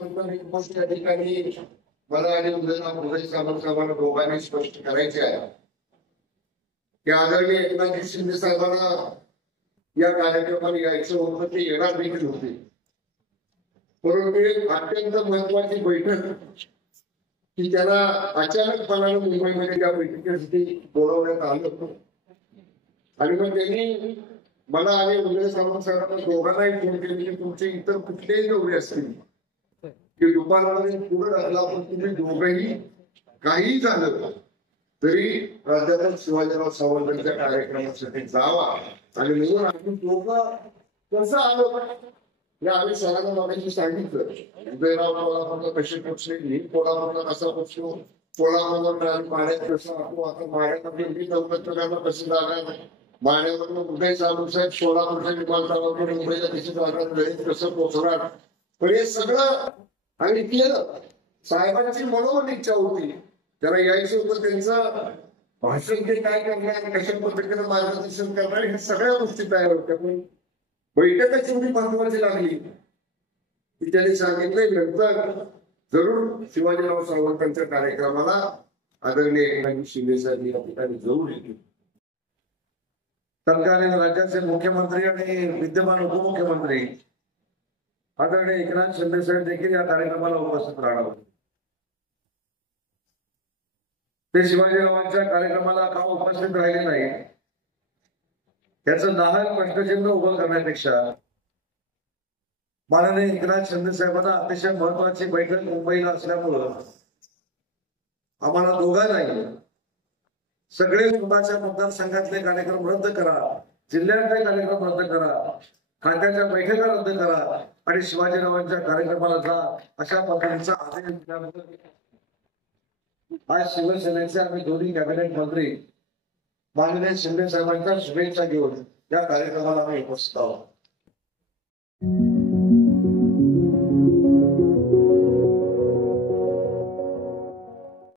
या ठिकाणी मला आणि उदय सामंत साहेबांना दोघांनी स्पष्ट करायचे आहे की आदरणीय एकनाथ शिंदे साहेबांना या कार्यक्रमाला यायचं होतं ते येणार देखील होते, परंतु एक अत्यंत महत्वाची बैठक की त्याला अचानकपणाने मुंबईमध्ये त्या बैठकीसाठी बोलावण्यात आलं होतं आणि मग त्यांनी मला आणि उदय सामंत साहेबांना दोघांनाही फोन केले की तुमचे इतर कुठलेही दौरे असतील की दुपारमध्ये पुढे लागला पण तुम्ही दोघंही काही झालं तरी प्राध्यापक शिवाजीराव सावंतांच्या कार्यक्रमासाठी जावा आणि म्हणून आम्ही दोघं कसं आलो हे आम्ही सगळ्यांना लोकांनी सांगितलं. उदयराव कोल्हापूरला कसे पोचले, मी कोल्हापूरला कसा पोचलो, कोल्हापूरला माड्यात कसं आपण आता माड्यामध्ये चौकटकांना कशी जागा, माड्यावरून उदय सामंत साहेब सोलापूरच्या विमानतळावरून मुंबईला कशी जागा, वेळेत कसं पोहोचणार, पण हे सगळं आम्ही केलं. साहेबांची मनोमन इच्छा होती, त्याला यायचं होतं, त्यांचं भाषण ते काय करणार, कशा पद्धतीने मार्गदर्शन करणार, ह्या सगळ्या गोष्टी तयार होत्या. पण बैठकच एवढी महत्वाची लागली की त्यांनी सांगितले नंतर जरूर शिवाजीराव सावंतांच्या कार्यक्रमाला आदरणीय एकनाथ शिंदे साहेब या ठिकाणी जरूर येतील. तत्कालीन राज्याचे मुख्यमंत्री आणि विद्यमान उपमुख्यमंत्री आदरणीय एकनाथ शिंदे साहेब देखील या कार्यक्रमाला उपस्थित राहणार होते. ते शिवाजीरावांच्या कार्यक्रमाला का उपस्थित राहिले नाही याचं नाहक प्रश्नचिन्ह उभं करण्यापेक्षा माननीय एकनाथ शिंदे साहेबांना अतिशय महत्वाची बैठक मुंबईला असल्यामुळं आम्हाला दोघांनाही सगळे स्वतःच्या मतदारसंघातले कार्यक्रम रद्द करा, जिल्ह्यातले कार्यक्रम रद्द करा, खात्याच्या बैठका रद्द करा आणि शिवाजीरावांच्या कार्यक्रमाला जा अशा पद्धतीचा आदेश दिल्याबद्दल आज शिवसेनेचे आम्ही दोन्ही कॅबिनेट मंत्री माननीय शिंदे साहेबांच्या शुभेच्छा घेऊन या कार्यक्रमाला आम्ही उपस्थित आहोत.